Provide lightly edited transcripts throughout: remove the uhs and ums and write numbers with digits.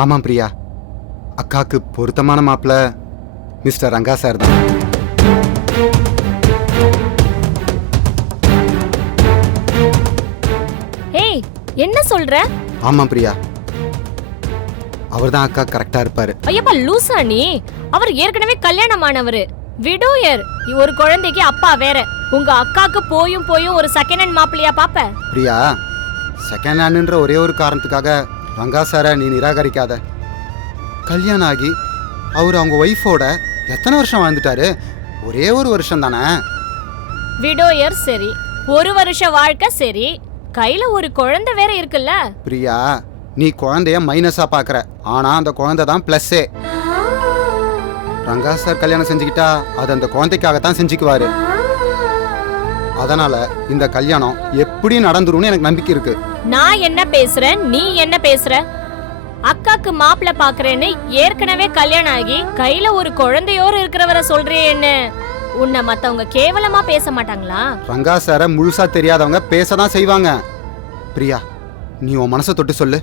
ஆமாம் பிரியா, அக்காக்கு பொருத்தமான மாப்பிள்ள மிஸ்டர் ரங்கா சார் தான். ஏய், என்ன சொல்ற? ஆமாம் பிரியா, அவர் தான் அக்கா கரெக்டா இருப்பாரு. ஐயப்பா லூசா நீ? அவர் ஏற்கனவே கல்யாணமானவரு, விடோயர். ஒரு குழந்தைக்கு அப்பா வேற. உங்க அக்காக்கு போயும் போயும் ஒரு செகண்ட் ஹேண்ட் மாப்பிள்ளையா பாப்ப? பிரியா, செகண்ட் ஹேண்டுன்ற ஒரே ஒரு காரணத்துக்காக ரங்கா சாரை நீ நிராகரிக்காத. கல்யாணம் ஆகி அவர் அவங்க ஒய்ஃபோட எத்தனை வருஷம் வாழ்ந்துட்டாரு? ஒரே ஒரு வருஷம் தானே. விடோயர் சரி, ஒரு வருஷ வாழ்க்கை சரி, கையில ஒரு குழந்தை வேற இருக்குல்ல. பிரியா, நீ குழந்தைய மைனஸா பாக்குற, ஆனா அந்த குழந்தை தான் பிளஸ்ஸே. ரங்கா சார் கல்யாணம் செஞ்சுக்கிட்டா அது அந்த குழந்தைக்காகத்தான் செஞ்சுக்குவாரு. அதனால இந்த கல்யாணம் எப்படி நடந்துரும்னு எனக்கு நம்பிக்கை இருக்கு. நான் என்ன பேசுறேன், நீ என்ன பேசுற? அக்காக்கு மாப்பிள்ள பாக்குறேன்னு ஏற்கனவே கல்யாணம் ஆகி கையில ஒரு குழந்தையோடு இருக்கிறவரை சொல்றியே என்ன? உன்னை மத்தவங்க கேவலமா பேச மாட்டாங்களா? ரங்கா சார முழுசா தெரியாதவங்க பேசதான் செய்வாங்க. பிரியா, நீ உன் மனசை தொட்டு சொல்லு,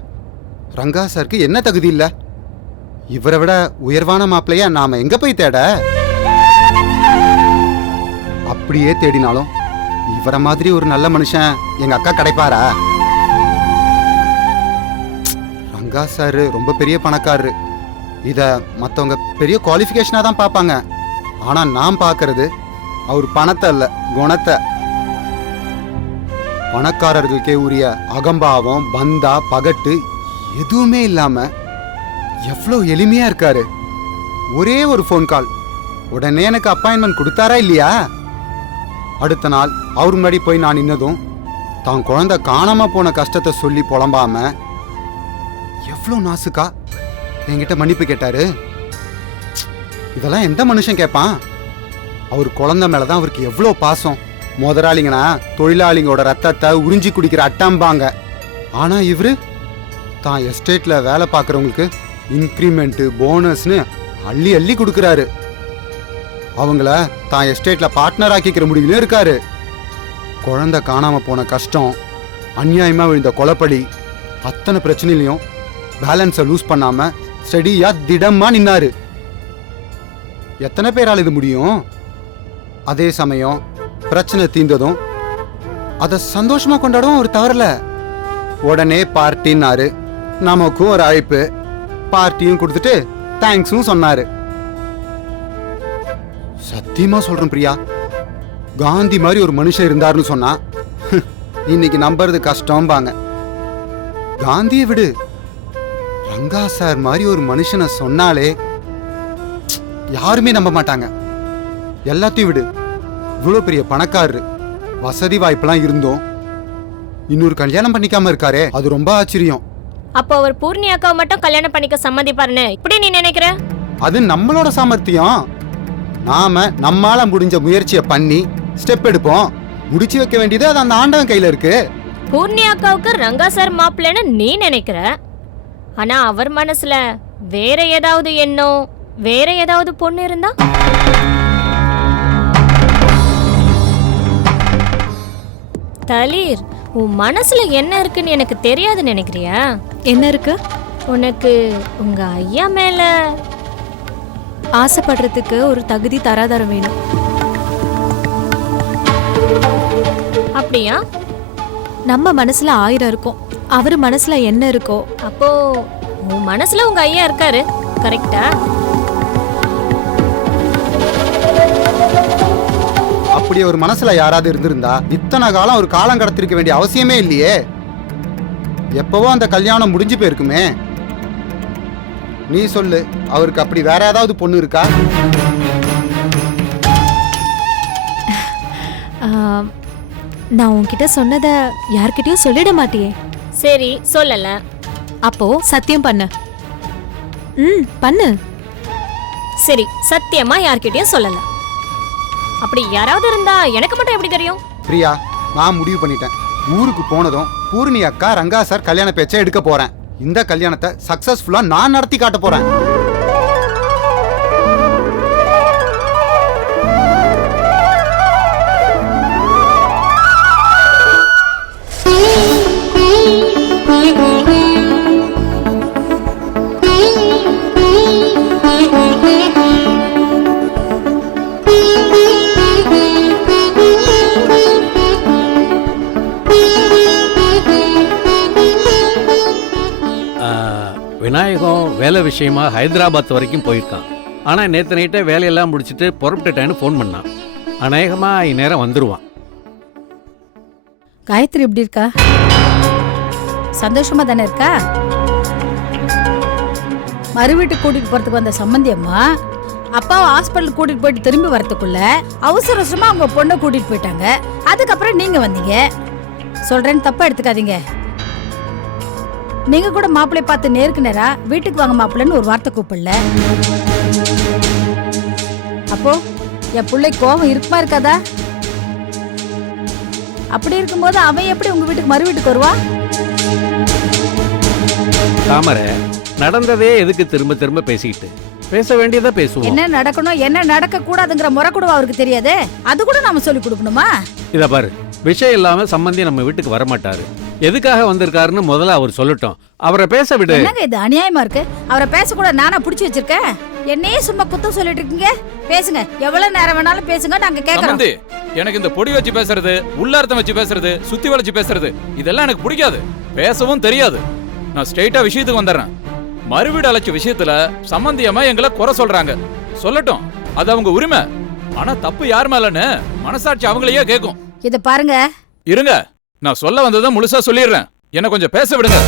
ரங்கா சாருக்கு என்ன தகுதி இல்ல? இவரை விட உயர்வான மாப்பிள்ளைய நாம எங்க போய் தேட? அப்படியே தேடினாலும் இவரை மாதிரி ஒரு நல்ல மனுஷன் எங்க அக்கா கிடைப்பாரா? ரங்கா சார் ரொம்ப பெரிய பணக்காரரு. இத மத்தவங்க பெரிய குவாலிஃபிகேஷனா தான் பார்ப்பாங்க. ஆனா நான் பார்க்கறது அவர் பணத்தை இல்ல, குணத்தை. பணக்காரர்களுக்கே உரிய அகம்பாவம், பந்தா, பகட்டு எதுவுமே இல்லாம எவ்வளவு எளிமையா இருக்காரு. ஒரே ஒரு ஃபோன் கால், உடனே எனக்கு அப்பாயின்மெண்ட் கொடுத்தாரா இல்லையா? அடுத்த நாள் அவர் முன்னாடி போய் நான் நின்னதும் தான் குழந்தை காணாம போன கஷ்டத்தை சொல்லி புலம்பாம எவ்வளவு நாசுக்கா என்கிட்ட மன்னிப்பு கேட்டாரு. இதெல்லாம் எந்த மனுஷன் கேட்பான்? அவர் குழந்தை மேலதான் அவருக்கு எவ்வளவு பாசம். முதலாளிங்கன்னா தொழிலாளிங்களோட ரத்தத்தை உறிஞ்சி குடிக்கிற அட்டாம்பாங்க. ஆனா இவரு தான் எஸ்டேட்ல வேலை பார்க்கறவங்களுக்கு இன்க்ரிமெண்ட், போனஸ்னு அள்ளி அள்ளி கொடுக்கறாரு. அவங்கள தான் எஸ்டேட்ல பார்ட்னர் ஆக்கிக்கிற முடிவிலும் இருக்காரு. குழந்தை காணாம போன கஷ்டம், அநியாயமா விழுந்த கொலைப்படி, அத்தனை பிரச்சனையிலையும் பேலன்ஸை லூஸ் பண்ணாம ஸ்டெடியா திடமா நின்னாரு. எத்தனை பேரால் இது முடியும்? அதே சமயம் பிரச்சனை தீர்ந்ததும் அதை சந்தோஷமா கொண்டாடவும் அவர் தவறல. உடனே பார்ட்டின்னாரு. நமக்கும் ஒரு அழைப்பு, பார்ட்டியும் கொடுத்துட்டு தேங்க்ஸும் சொன்னாரு. சத்தியமா சொல்றேன் பிரியா, காந்தி மாதிரி ஒரு மனுஷன் இருந்தாருன்னு சொன்னா இன்னைக்கு நம்புறது கஷ்டம்பாங்க. காந்தியை விடு, ரங்கா சார் மாதிரி ஒரு மனுஷனை சொன்னாலே யாருமே நம்ப மாட்டாங்க. எல்லாத்தையும் விடு, இவ்வளவு பெரிய பணக்காரரு, வசதி வாய்ப்பெல்லாம் இருந்தோம் இன்னொரு கல்யாணம் பண்ணிக்காம இருக்காரே, அது ரொம்ப ஆச்சரியம். அப்போ அவர் பூர்ணி அக்காவை மட்டும் கல்யாணம் பண்ணிக்க சம்மதிப்பாருன்னு இப்படி நீ நினைக்கிற? அது நம்மளோட சாமர்த்தியம். நாம நம்மால முடிஞ்ச முயற்சியை பண்ணி ஸ்டெப் எடுப்போம். முடிச்சு வைக்க வேண்டியது அது அந்த ஆண்டவன் கையில இருக்கு. பூர்ணி அக்காவுக்கு ரங்கா சார் மாப்பிள்ளைன்னு நீ நினைக்கிற, ஆனா அவர் மனசுல வேற ஏதாவது எண்ணம், வேற ஏதாவது பொண்ணு இருந்தா? தலீர், உன் மனசுல என்ன இருக்குன்னு எனக்கு தெரியாதுன்னு நினைக்கிறியா? என்ன இருக்கு? உனக்கு உங்க ஐயா மேல ஆசைப்படுறதுக்கு ஒரு தகுதி தராதரம் வேணும். அப்படியா? நம்ம மனசுல 1000 இருக்கும், அவர் மனசுல என்ன இருக்கோ. அப்போ உன் மனசுல உங்க ஐயா இருக்காரு, கரெக்டா? அப்படி ஒரு மனசுல யாராவது இருந்திருந்தா இத்தனை காலம் ஒரு காலம் கடத்திருக்க வேண்டிய அவசியமே இல்லையே. எப்பவோ அந்த கல்யாணம் முடிஞ்சு போயிருக்குமே. நீ சொல்லு, அவருக்கு அப்படி வேற ஏதாவது பொண்ணு இருக்கா? நான் உன்கிட்ட சொன்னதை யார்கிட்டயும் சொல்லிட மாட்டியே. சரி, சொல்லல. அப்போ சத்தியம் பண்ணு. பண்ணு. சரி, சத்தியமா யார்கிட்டயும் சொல்லல. அப்படி யாராவது இருந்தா எனக்கு மட்டும் எப்படி தெரியும்? பிரியா, நான் முடிவு பண்ணிட்டேன். ஊருக்கு போனதும் பூர்ணி அக்கா ரங்கா சார் கல்யாண பேச்சை எடுக்க போறேன். இந்த கல்யாணத்தை சக்சஸ்ஃபுல்லா நான் நடத்தி காட்ட போறேன். விநாயகம் வேலை விஷயமா ஹைதராபாத் வரைக்கும் போயிருக்கான். ஆனால் நேற்று நைட்டே வேலையெல்லாம் முடிச்சுட்டு புறப்பட்டுட்டேன்னு ஃபோன் பண்ணான். அநேகமாக இந்நேரம் வந்துடுவான். காயத்ரி எப்படி இருக்கா? சந்தோஷமா தானே இருக்கா? மறு வீட்டுக்கு கூட்டிட்டு போறதுக்கு வந்த சம்பந்தி அம்மா அப்பாவை ஹாஸ்பிட்டல் கூட்டிட்டு போயிட்டு திரும்பி வரதுக்குள்ள அவசர அவசரமா அவங்க பொண்ணை கூட்டிட்டு போயிட்டாங்க. அதுக்கப்புறம் நீங்க வந்தீங்க. சொல்றேன்னு தப்பா எடுத்துக்காதீங்க. நீங்க கூட மாப்பிள்ளை பார்த்து நேருக்கு நேரா வீட்டுக்கு வாங்க மாப்பிள்ளைன்னு ஒரு வார்த்தை கூப்பிடல. அப்போ என் பிள்ளை கோபம் இருக்குமா இருக்காதா? அப்படி இருக்கும்போது அவன் எப்படி உங்க வீட்டுக்கு மறு வீட்டுக்கு வருவா? தாமரை, நடந்ததே எதுக்கு திரும்ப திரும்ப பேசிக்கிட்டு? பேச வேண்டியதை பேசுவோம். என்ன நடக்கணும் என்ன நடக்க கூடாதுங்கிற முறை கூட அவருக்கு தெரியாது. அது கூட நாம சொல்லி கொடுக்கணுமா? இத பாரு, விஷயம் இல்லாம சம்பந்தி நம்ம வீட்டுக்கு வரமாட்டாரு. எதுக்காக வந்திருக்காருன்னு முதல்ல அவர் சொல்லட்டும். அவரை பேச விடு. என்னங்க இது அநியாயமா இருக்கு? அவரை பேசக்கூட நானா புடிச்சு வச்சிருக்கேன்? என்னையே சும்மா குத்தம் சொல்லிட்டு இருக்கீங்க. பேசுங்க, எவ்வளவு நேரம் வேணாலும் பேசுங்க, நாங்க கேக்குறோம். எனக்கு இந்த பொடி வச்சு பேசுறது, உள்ளார்த்தம் வச்சு பேசுறது, சுத்தி வளைச்சு பேசுறது இதெல்லாம் எனக்கு பிடிக்காது. பேசவும் தெரியாது. நான் ஸ்ட்ரைட்டா விஷயத்துக்கு வந்துடுறேன். மறுவீடு அழைச்ச விஷயத்துல சம்பந்தியமா எங்களை குறை சொல்றாங்க. சொல்லட்டும், அது அவங்க உரிமை. ஆனா தப்பு யார் மேலன்னு மனசாட்சி அவங்களையே கேட்கும். இத பாருங்க. இருங்க, நான் சொல்ல வந்ததை முழுசா சொல்லிடுறேன். என்ன கொஞ்சம் பேச விடுங்க.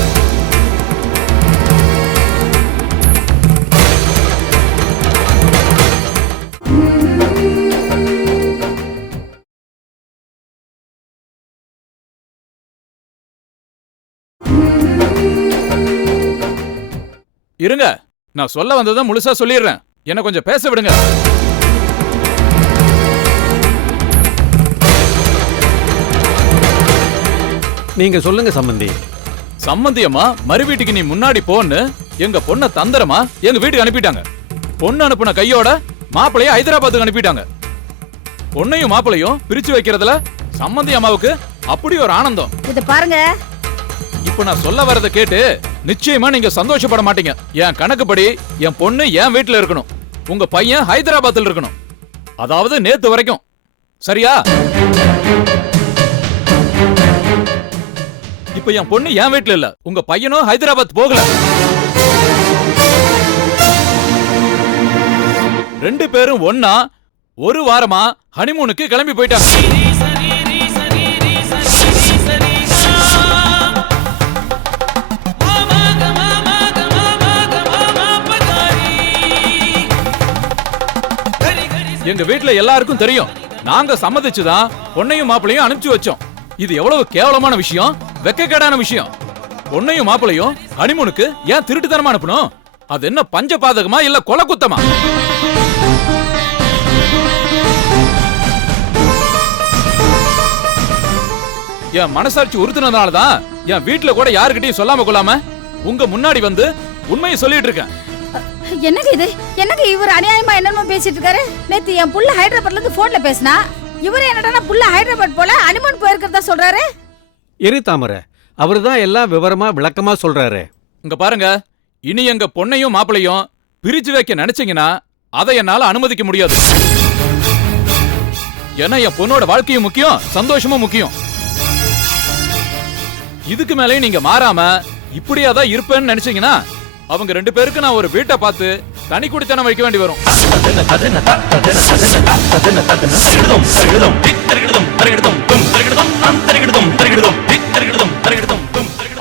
இருங்க, நான் சொல்ல வந்ததை முழுசா சொல்லிடுறேன். என்ன கொஞ்சம் பேச விடுங்க. நீங்க சொல்லுங்க சம்பந்தி. சம்பந்தியம்மா மறு வீட்டுக்கு நீ முன்னாடி போன்னு எங்க பொண்ணை தந்திரமா எங்க வீட்டுக்கு அனுப்பிட்டாங்க. பொண்ணு அனுப்புன கையோட மாப்பிளைய ஹைதராபாத்துக்கு அனுப்பிட்டாங்க. பொண்ணையும் மாப்பிளையும் பிரிச்சு வைக்கிறதுல சம்பந்தி அம்மாவுக்கு அப்படி ஒரு ஆனந்தம். இத பாருங்க. இப்ப நான் சொல்ல வரத கேட்டு நிச்சயமா நீங்க சந்தோஷப்பட மாட்டீங்க. என் கணக்குப்படி என் பொண்ணு என் வீட்டுல இருக்கணும், உங்க பையன் ஹைதராபாத்ல இருக்கணும். அதாவது நேத்து வரைக்கும். சரியா? இப்ப என் பொண்ணு என் வீட்டுல இல்ல, உங்க பையனும் ஹைதராபாத் போகல. ரெண்டு பேரும் ஒன்னா ஒரு வாரமா ஹனிமூனுக்கு கிளம்பி போயிட்டாங்க. எங்க வீட்டுல எல்லாருக்கும் தெரியும். நாங்க சம்மதிச்சுதான் பொண்ணையும் மாப்பிளையும் அனுப்பிச்சு வச்சோம். இது எவ்வளவு கேவலமான விஷயம், வெக்கக்கேடான விஷயம். பொண்ணையும் மாப்பிளையும் ஹனிமூனுக்கு ஏன் திருட்டுத்தனமா அனுப்பணும்? அது என்ன பஞ்ச பாதகமா இல்ல கொலை குத்தமா? என் மனசாட்சி உறுத்துனதுனாலதான் என் வீட்டுல கூட யாருக்கிட்டையும் சொல்லாம கொள்ளாம உங்க முன்னாடி வந்து உண்மையை சொல்லிட்டு இருக்கேன். என்னங்க இது? என்னங்க இவர் அநியாயமா என்னமோ பேசிட்டு இருக்காரு? நேத்து என் புள்ள ஹைதராபாத்ல இருந்து போன்ல பேசினா, இவரே என்னடா புள்ள ஹைதராபாத் போல ஹனிமூன் போயிருக்கிறதா சொல்றாரு. எரி தாமரை, அவர்தான் எல்லாம் விவரமா விளக்கமா சொல்றாரு. இங்க பாருங்க, இனி எங்க பொண்ணையும் மாப்பிளையும் பிரிச்சு வைக்க நினைச்சீங்கன்னா அதை என்னால அனுமதிக்க முடியாது. ஏன்னா என் பொண்ணோட வாழ்க்கையும் முக்கியம், சந்தோஷமும் முக்கியம். இதுக்கு மேலே நீங்க மாறாம இப்படியாதான் இருப்பேன்னு நினைச்சீங்கன்னா அவங்க ரெண்டு பேருக்கு நான் ஒரு வீட்டை பார்த்து தனி குடித்தனம் வைக்க வேண்டி வரும்.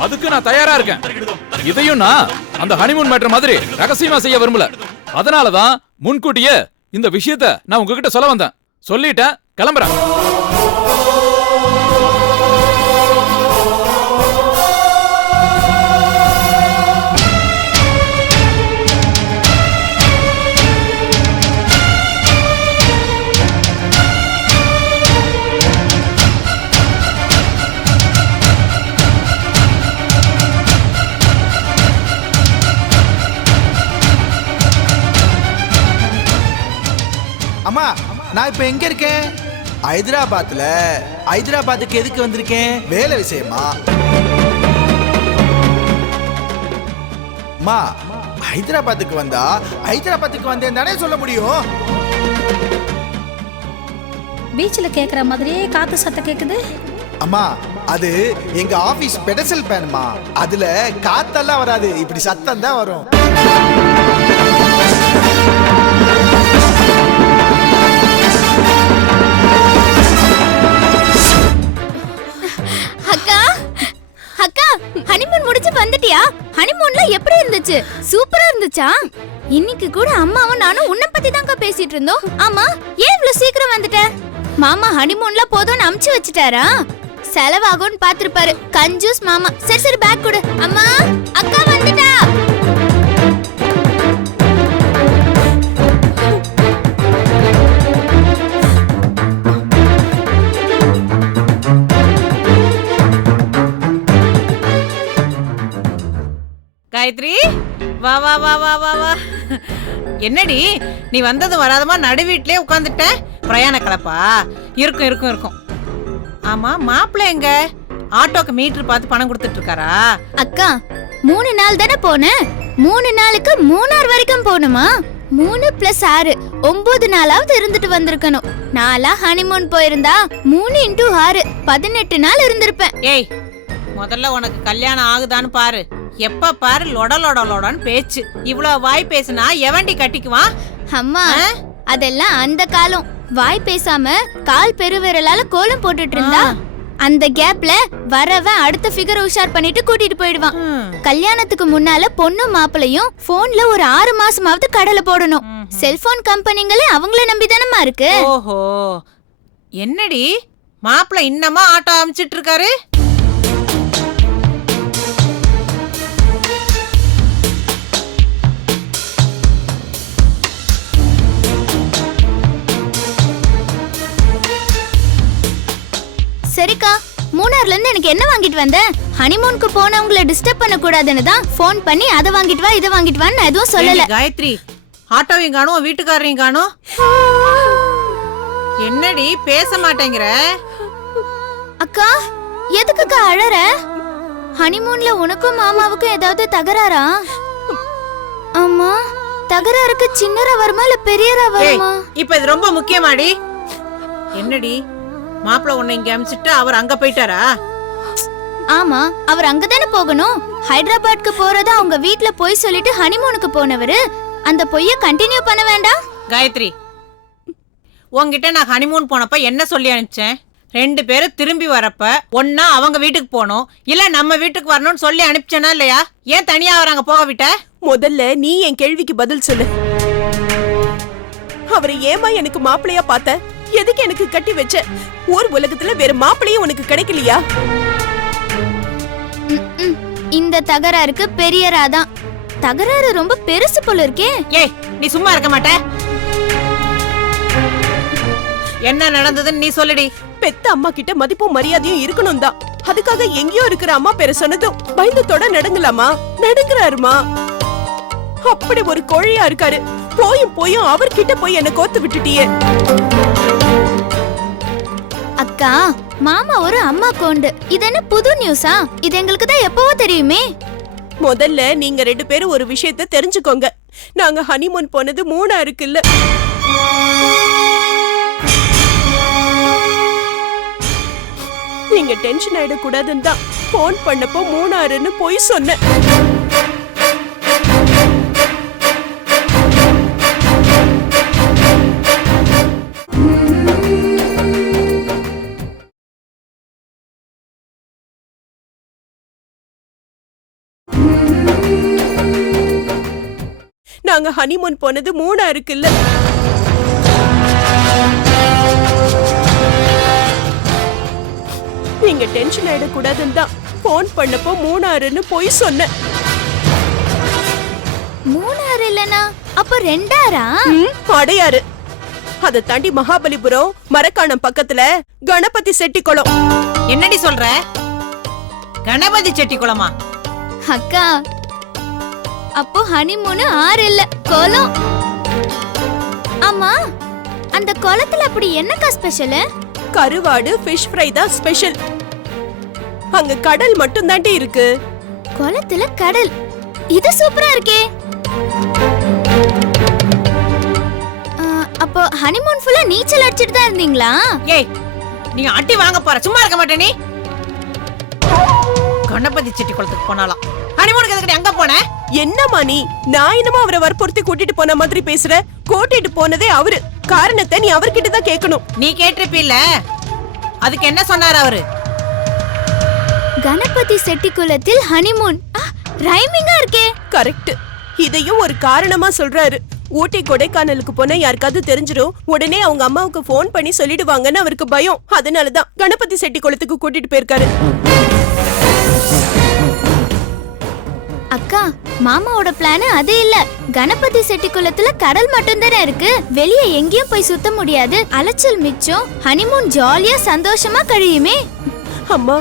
அதுக்கு நான் தயாரா இருக்கேன். இதையும் நான் அந்த ஹனிமூன் மேட்டர் மாதிரி ரகசியமா செய்ய விரும்பல. அதனாலதான் முன்கூட்டியே இந்த விஷயத்தை நான் உங்ககிட்ட சொல்ல வந்தேன். சொல்லிட்டேன், கிளம்புறேன். அம்மா, நான் இப்ப எங்க இருக்கேன்? ஹைதராபாத்ல. ஹைதராபாத்துக்கு எதுக்கு வந்திருக்கேன்? வேலை விஷயமா. அம்மா, ஹைதராபாத்துக்கு வந்தா ஹைதராபாத்துக்கு வந்தேன் தானே சொல்ல முடியும். பீச்ல கேக்குற மாதிரியே காத்து சத்தம் கேக்குது. அம்மா அது எங்க ஆபீஸ் பெடசல் பேன்மா. அதுல காத்தெல்லாம் வராது, இப்படி சத்தம் தான் வரும். அக்கா அக்கா ஹனிமூன் முடிச்சு வந்துட்டியா? ஹனிமூன்ல எப்படி இருந்துச்சு? சூப்பரா இருந்துச்சா? இன்னைக்கு கூட அம்மாவும் நானும் உன்னை பத்தி தான்க்கா பேசிட்டு இருந்தோம். ஆமா, ஏன் இவ்வளவு சீக்கிரம் வந்துட்ட? மாமா ஹனிமூன்ல போதும்னு அமுச்சு வச்சுட்டாரா? செலவாகும்னு பாத்துருப்பாரு கஞ்சூஸ் மாமா. சரி சரி பேக் கொடு. அம்மா அக்கா வந்துட்டா. காயத்ரி, வா வா வா வா வா வா. என்னடி நீ வந்தது வராதமா நடு வீட்லயே உட்காந்துட்ட? பிரயாண கலப்பா? இருக்கும் இருக்கும் இருக்கும். ஆமா, மாப்பிள்ளை எங்க? ஆட்டோக்கு மீட்டர் பார்த்து பணம் கொடுத்துட்டு இருக்காரா? அக்கா 3 நாள் தானே போனேன். 3 நாளுக்கு மூணார் வரைக்கும் போகணுமா? 3 + 6 9 நாளாவது இருந்துட்டு வந்திருக்கணும். நாளா ஹனிமூன் போயிருந்தா 3 × 6 18 நாள் இருந்திருப்பேன். ஏய், முதல்ல உனக்கு கல்யாணம் ஆகுதான்னு பாரு. எப்ப பாரு லொட லொட லொடன்னு பேச்சு. இவ்வளவு வாய் பேசினா எவண்டி கட்டிக்குவான்? அம்மா அதெல்லாம் அந்த காலம். வாய் பேசாம கால் பெருவிரலால கோலம் போட்டுட்டு இருந்தா அந்த கேப்ல வரவன் அடுத்த ஃபிகர் உஷார் பண்ணிட்டு கூட்டிட்டு போயிடுவான். கல்யாணத்துக்கு முன்னால பொண்ணும் மாப்பிளையும் போன்ல ஒரு 6 மாசமாவது கடலை போடணும். செல்போன் கம்பெனிங்களே அவங்கள நம்பிதானமா இருக்கு. ஓஹோ, என்னடி மாப்பிள்ளை இன்னமா ஆட்டோ அமைச்சிட்டு இருக்காரு? சரிக்கா, மூணார்ல இருந்து எனக்கு என்ன வாங்கிட்டு வந்த? ஹனிமூனுக்கு போனவங்கள டிஸ்டர்ப் பண்ண கூடாதுன்னு தான் ஃபோன் பண்ணி அதை வாங்கிட்டு வா இதை வாங்கிட்டு வான்னு நான் எதுவும் சொல்லல. காயத்ரி, ஆட்டோவையும் காணும் வீட்டுக்காரரையும் காணும். என்னடி பேச மாட்டேங்கிற? அக்கா எதுக்குக்கா அழற? ஹனிமூன்ல உனக்கும் மாமாவுக்கும் ஏதாவது தகராறா? அம்மா தகராறுக்கு சின்னரா வருமா இல்ல பெரியரா வருமா? இப்ப இது ரொம்ப முக்கியமாடி. என்னடி மாப்பிள்ள உன்னை இங்க அமிச்சிட்டு அவர் அங்க போயிட்டாரா? ஆமா, அவர் அங்கதானே போகணும். ஹைதராபாத்க்கு போறதா அவங்க வீட்ல போய் சொல்லிட்டு ஹனிமூனுக்கு போனவரு அந்த பொய்ய கண்டினியூ பண்ண வேண்டாம்? காயத்ரி, உன்கிட்ட நான் ஹனிமூன் போனப்ப என்ன சொல்லி அனுப்பிச்சேன்? 2 பேரும் திரும்பி வரப்ப ஒன்னா அவங்க வீட்டுக்கு போகணும், இல்ல நம்ம வீட்டுக்கு வரணும்னு சொல்லி அனுப்பிச்சேனா இல்லையா? ஏன் தனியா அவர் அங்க போக விட்ட? முதல்ல நீ என் கேள்விக்கு பதில் சொல்லு. அவரை ஏமா எனக்கு மாப்பிள்ளையா பார்த்த? எதுக்கு எனக்கு கட்டி வச்ச? ஊர் உலகத்துல வேற மாப்பிள்ளையும் உனக்கு கிடைக்கலையா? இந்த தகராறுக்கு பெரியராதான். தகராறு ரொம்ப பெருசு போல இருக்கே. ஏய், நீ சும்மா இருக்க மாட்ட? என்ன நடந்ததுன்னு நீ சொல்லுடி. பெத்த அம்மா கிட்ட மதிப்பும் மரியாதையும் இருக்கணும் தான். அதுக்காக எங்கேயோ இருக்கிற அம்மா பேரை சொன்னதும் பயந்தத்தோட நடுங்கலாமா? நடுங்குறாருமா. அப்படி ஒரு கோழையா இருக்காரு. போயும் போயும் அவர்கிட்ட போய் என்ன கோத்து விட்டுட்டியே. அக்கா, மாமா ஒரு அம்மா கோண்டு. இது என்ன புது நியூஸா? இது எங்களுக்கு தான் எப்பவோ தெரியுமே. முதல்ல நீங்க 2 பேரும் ஒரு விஷயத்தை தெரிஞ்சுக்கோங்க. நாங்க ஹனிமூன் போனது மூணாருக்கு இல்ல. நீங்க டென்ஷன் ஆயிடக்கூடாதுன்னு தான் போன் பண்ணப்போ மூணாறுன்னு போய் சொன்னேன். நாங்க ஹனிமூன் போனது மூணாருக்கு இல்ல. நீங்க டென்ஷன் ஆயிடக்கூடாதுன்னு தான் போன் பண்ணப்போ மூணாறுன்னு போய் சொன்னேன். மூணாறு இல்லனா அப்ப 2ஆரா? அடையாறு. அதை தாண்டி மகாபலிபுரம் மரக்காணம் பக்கத்துல கணபதி செட்டிக்குளம். என்னடி சொல்ற? கணபதி செட்டிக்குளமா? அக்கா, அப்போ ஹனிமூன் 6 இல்ல குளம். ஆமா, அந்த குளத்துல அப்படி என்னக்கா ஸ்பெஷல்? கருவாடு ஃபிஷ் ஃப்ரை தான் ஸ்பெஷல். அங்க கடல் மட்டும் தாண்டி இருக்கு. குளத்துல கடல், இது சூப்பரா இருக்கே. அப்போ ஹனிமூன் ஃபுல்லா நீச்சல் அடிச்சிட்டு தான் இருந்தீங்களா? ஏய், நீ அட்டி வாங்க போற, சும்மா இருக்க மாட்டே நீ. கணபதி செட்டி குளத்துக்கு போனாலாம். ஹனிமூனுக்கு எதுக்கு அங்க போன? என்னம்மா நீ? நான் என்னமோ அவரை வற்புறுத்தி கூட்டிட்டு போன மாதிரி பேசுற? கூட்டிட்டு போனதே அவரு. காரணத்தை நீ அவர்கிட்ட தான் கேட்கணும். நீ கேட்டிருப்பில்ல, அதுக்கு என்ன சொன்னாரு அவரு? கணபதி செட்டிக்குளத்தில் ஹனிமூன். ரைமிங்கா இருக்கே. கரெக்ட். இதையும் ஒரு காரணமா சொல்றாரு. ஊட்டி கொடைக்கானலுக்கு போனா யாருக்காவது தெரிஞ்சிரும், உடனே அவங்க அம்மாவுக்கு போன் பண்ணி சொல்லிடுவாங்கன்னு அவருக்கு பயம். அதனாலதான் கணபதி செட்டி குளத்துக்கு கூட்டிட்டு போயிருக்காரு. அக்கா, மாமாவோட பிளான் அது இல்ல. கணபதி செட்டிக்குளத்துல கடல் மட்டும் தானே இருக்கு, வெளியே எங்கேயும் போய் சுத்த முடியாது, அலைச்சல் மிச்சம், ஹனிமூன் ஜாலியா சந்தோஷமா கழியுமே. அம்மா,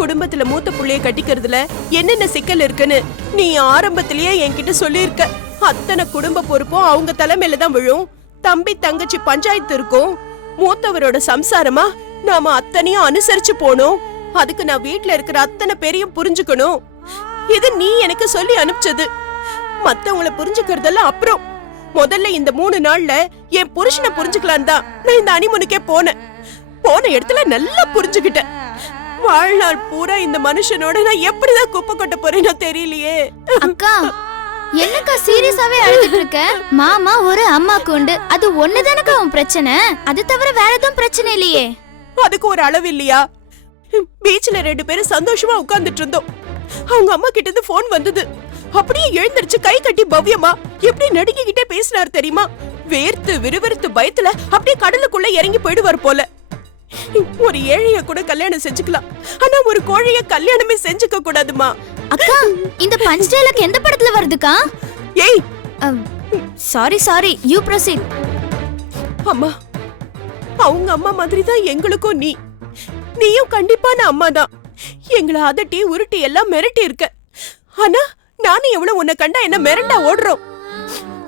குடும்பத்துல மூத்த புள்ளைய கட்டிக்கிறதுல என்னென்ன சிக்கல் இருக்குன்னு நீ ஆரம்பத்திலேயே என்கிட்ட சொல்லியிருக்க. அத்தனை குடும்ப பொறுப்பும் அவங்க தலைமையில தான் விழும். தம்பி தங்கச்சி பஞ்சாயத்து இருக்கும். மூத்தவரோட சம்சாரமா நாம அத்தனையும் அனுசரிச்சு போனோம். அதுக்கு நான் வீட்டுல இருக்கிற அத்தனை பேரையும் புரிஞ்சுக்கணும். இது நீ எனக்கு சொல்லி அனுப்பிச்சது. மத்தவங்கள புரிஞ்சுக்கிறதெல்லாம் அப்புறம். முதல்ல இந்த 3 நாள்ல என் புருஷனை புரிஞ்சுக்கலாம் தான் நான் இந்த ஹனிமூனுக்கே போனேன். போன இடத்துல நல்லா புரிஞ்சுக்கிட்டேன். வாழ்நாள் பூரா இந்த மனுஷனோட நான் எப்படிதான் குப்பை கொட்ட போறேனோ தெரியலையே. அக்கா, என்னக்கா சீரியஸாவே அழுதுட்டு இருக்க? மாமா ஒரு அம்மாக்கு உண்டு, அது ஒண்ணுதானக்கா உன் பிரச்சனை. அது தவிர வேற எதுவும் பிரச்சனை இல்லையே. அதுக்கு ஒரு அளவு இல்லையா? பீச்ல 2 பேரும் சந்தோஷமா உட்கார்ந்துட்டு இருந்தோம். அவங்க அம்மா கிட்ட இருந்து போன் வந்தது. அப்படியே எழுந்திருச்சு கை கட்டி பவ்யமா எப்படி நடுங்கிக்கிட்டே பேசினார் தெரியுமா? வேர்த்து விறுவிறுத்து பயத்துல அப்படியே கடலுக்குள்ள இறங்கி போயிடுவார் போல. ஒரு ஏழைய கூட கல்யாணம் செஞ்சுக்கலாம், ஆனா ஒரு கோழைய கல்யாணமே செஞ்சுக்க கூடாதுமா. அக்கா, இந்த பஞ்ச் டயலாக் எந்த படத்துல வருதுக்கா? ஏய், சாரி, யூ ப்ரோசீட். அம்மா, அவங்க அம்மா மாதிரி தான் எங்களுக்கும் நீயும் கண்டிப்பான அம்மா தான். எங்களை அதட்டி உருட்டி எல்லாம் மிரட்டி இருக்க. ஆனா நானும் எவ்வளவு உன்னை கண்டா என்ன மிரண்டா ஓடுறோம்.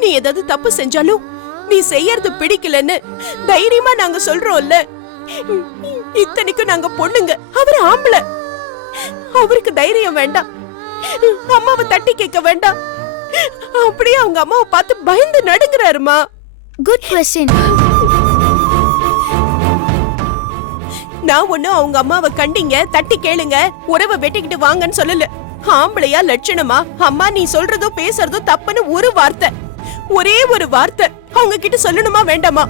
நீ ஏதாவது தப்பு செஞ்சாலும் நீ செய்யறது பிடிக்கலன்னு தைரியமா நாங்க சொல்றோம்ல. இத்தனைக்கும் நாங்க பொண்ணுங்க, அவர் ஆம்பளை. அவருக்கு தைரியம் வேண்டாம், அம்மாவை தட்டி கேட்க வேண்டாம். அப்படியே அவங்க அம்மாவை பார்த்து பயந்து நடுங்குறாருமா. Good question. நான் ஒண்ணு அவங்க அம்மாவை கண்டிங்க தட்டி கேளுங்க உறவை வெட்டிக்கிட்டு வாங்கன்னு சொல்லல. ஆம்பளையா லட்சணமா அம்மா நீ சொல்றதோ பேசுறதோ தப்புன்னு ஒரு வார்த்தை, ஒரே ஒரு வார்த்தை அவங்க கிட்ட சொல்லணுமா வேண்டாமா?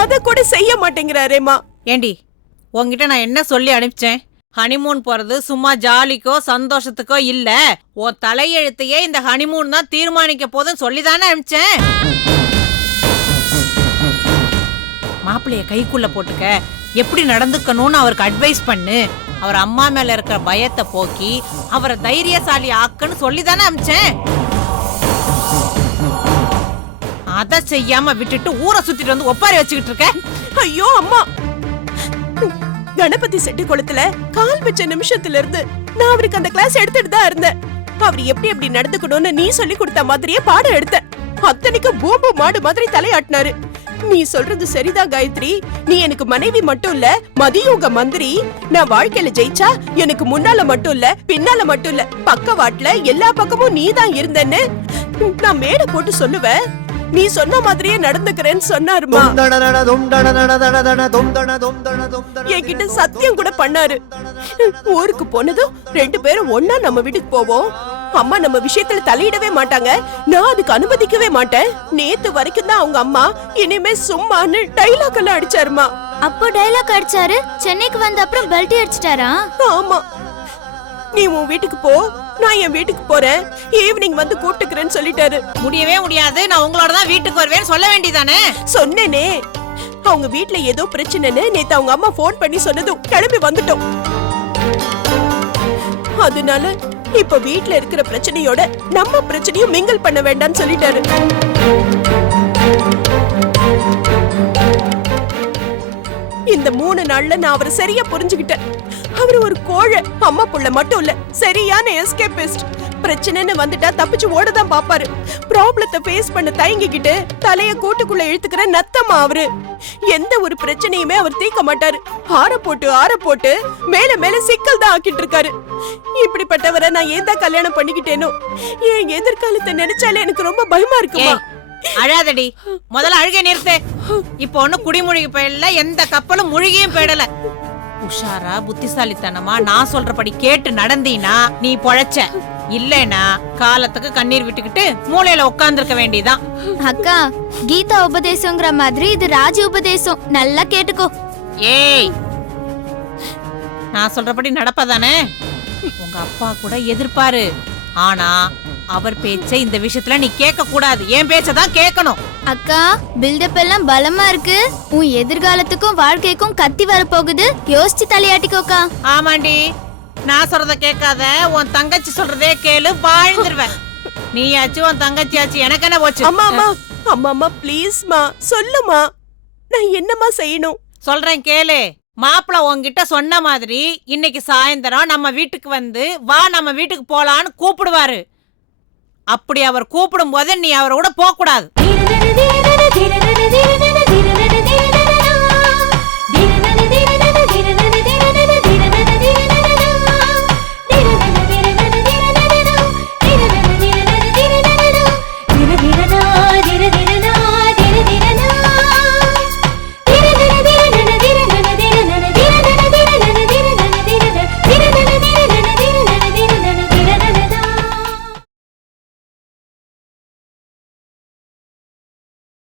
அத கூட செய்ய மாட்டேங்கிறாரேமா. ஏண்டி, உன்கிட்ட நான் என்ன சொல்லி அனுப்பிச்சேன்? ஹனிமூன் போறது சும்மா ஜாலிக்கோ சந்தோஷத்துக்கோ இல்ல, உன் தலையெழுத்தையே இந்த ஹனிமூன் தான் தீர்மானிக்க போதுன்னு சொல்லிதானே அனுப்பிச்சேன். மாப்பிள்ளைய கைக்குள்ள போட்டுக்க, எப்படி நடந்துக்கணும்னு அவருக்கு அட்வைஸ் பண்ணு, அவர் அம்மா மேல இருக்கிற பயத்தை போக்கி அவரை தைரியசாலி ஆக்குன்னு சொல்லிதானே அனுப்பிச்சேன். அத செய்யாம விட்டுட்டு ஊரை சுத்திட்டு வந்து ஒப்பாரி வச்சுக்கிட்டு இருக்க. ஐயோ அம்மா, கணபதி செட்டி குளத்துல கால் வச்ச நிமிஷத்துல இருந்து நான் அவருக்கு அந்த கிளாஸ் எடுத்துட்டு தான் இருந்தேன். அவர் எப்படி எப்படி நடந்துக்கணும்னு நீ சொல்லி கொடுத்த மாதிரியே பாடம் எடுத்த. அத்தனைக்கு பூம்பு மாடு மாதிரி தலையாட்டினாரு. நீ சொல்றது சரிதான் காயத்ரி, நீ எனக்கு மனைவி மட்டும் இல்ல, மதியோக மந்திரி. நான் வாழ்க்கையில ஜெயிச்சா எனக்கு முன்னால மட்டும் இல்ல, பின்னால மட்டும் இல்ல, பக்கவாட்டுல எல்லா பக்கமும் நீ தான் இருந்தேன்னு நான் மேடை போட்டு சொல்லுவேன். நீ சொன்ன மாதிரியே நடந்துக்கிறேன்னு சொன்னாருமா. என்கிட்ட சத்தியம் கூட பண்ணாரு. ஊருக்கு போனதும் 2 பேரும் ஒன்னா நம்ம வீட்டுக்கு போவோம், அம்மா நம்ம விஷயத்துல தலையிடவே மாட்டாங்க, நான் அதுக்கு அனுமதிக்கவே மாட்டேன். நேத்து வரைக்கும் தான் அவங்க அம்மா இனிமே சும்மான்னு டைலாக் எல்லாம் அடிச்சாருமா. அப்போ டைலாக் அடிச்சாரு, சென்னைக்கு வந்த அப்புறம் பெல்ட் அடிச்சிட்டாரா? ஆமா. நீ உன் வீட்டுக்கு போ, நான் என் வீட்டுக்கு போறேன், ஈவினிங் வந்து கூப்பிட்டுக்கிறேன்னு சொல்லிட்டாரு. முடியவே முடியாது, நான் உங்களோட தான் வீட்டுக்கு வருவேன்னு சொல்ல வேண்டியதானே? சொன்னேனே. அவங்க வீட்ல ஏதோ பிரச்சனைன்னு நேத்து அவங்க அம்மா போன் பண்ணி சொன்னதும் கிளம்பி வந்துட்டோம். அதனால இப்ப வீட்ல இருக்கிற பிரச்சனையோட நம்ம பிரச்சனையும் மிங்கிள் பண்ண வேண்டாம்னு சொல்லிட்டாரு. இந்த 3 நாள்ல நான் அவரை சரியா புரிஞ்சுக்கிட்டேன். அவரு ஒரு கோழை, அம்மா புள்ள மட்டும் இல்ல, சரியான எஸ்கேபிஸ்ட். பிரச்சனைன்னு வந்துட்டா தப்பிச்சு ஓடதான் பாப்பாரு. ப்ராப்ளத்தை ஃபேஸ் பண்ண தயங்கிக்கிட்டு தலைய கூட்டுக்குள்ள இழுத்துக்கிற நத்தமா அவரு. எந்த ஒரு பிரச்சனையுமே அவர் தீர்க்க மாட்டாரு. ஆற போட்டு மேல மேல சிக்கல் தான் ஆக்கிட்டு இருக்காரு. இப்படிப்பட்டவரை நான் ஏன் தான் கல்யாணம் பண்ணிக்கிட்டேனோ? என் எதிர்காலத்தை நினைச்சாலே எனக்கு ரொம்ப பயமா இருக்குமா. அழாதடி, முதல்ல அழுகை நிறுத்து. இப்ப ஒண்ணு குடிமுழுகி போயிடல, எந்த கப்பலும் முழுகியும் போயிடல. உஷாரா புத்திசாலித்தனமா நான் சொல்றபடி கேட்டு நடந்தீனா நீ பொழைச்ச. இல்லைனா காலத்துக்கு கண்ணீர் விட்டுக்கிட்டு மூலையில உட்கார்ந்துருக்க வேண்டியதான். அக்கா, கீதா உபதேசங்கிற மாதிரி இது ராஜ உபதேசம். நல்லா கேட்டுக்கோ. ஏய், நான் சொல்றபடி நடப்பதானே? உங்க அப்பா கூட எதிர்ப்பாரு, ஆனா அவர் பேச்ச இந்த விஷயத்துல நீ கேட்க கூடாது. என் பேச்சதான் கேட்கணும். அக்கா, பில்டப் எல்லாம் பலமா இருக்கு. உன் எதிர்காலத்துக்கும் வாழ்க்கைக்கும் கத்தி வரப்போகுது. யோசிச்சு தலையாட்டிக்கோக்கா. ஆமாண்டி, நான் சொல்றத கேட்காத, உன் தங்கச்சி சொல்றதே கேளு, வாழ்ந்துருவேன். நீயாச்சு உன் தங்கச்சியாச்சு, எனக்கு என்ன போச்சு? அம்மா அம்மா அம்மா அம்மா ப்ளீஸ்மா சொல்லுமா, நான் என்னம்மா செய்யணும்? சொல்றேன் கேளு. மாப்பிள்ள உன்கிட்ட சொன்ன மாதிரி இன்னைக்கு சாயந்தரம் நம்ம வீட்டுக்கு வந்து வா நம்ம வீட்டுக்கு போலான்னு கூப்பிடுவாரு. அப்படி அவர் கூப்பிடும் போது நீ அவரை கூட போக கூடாது.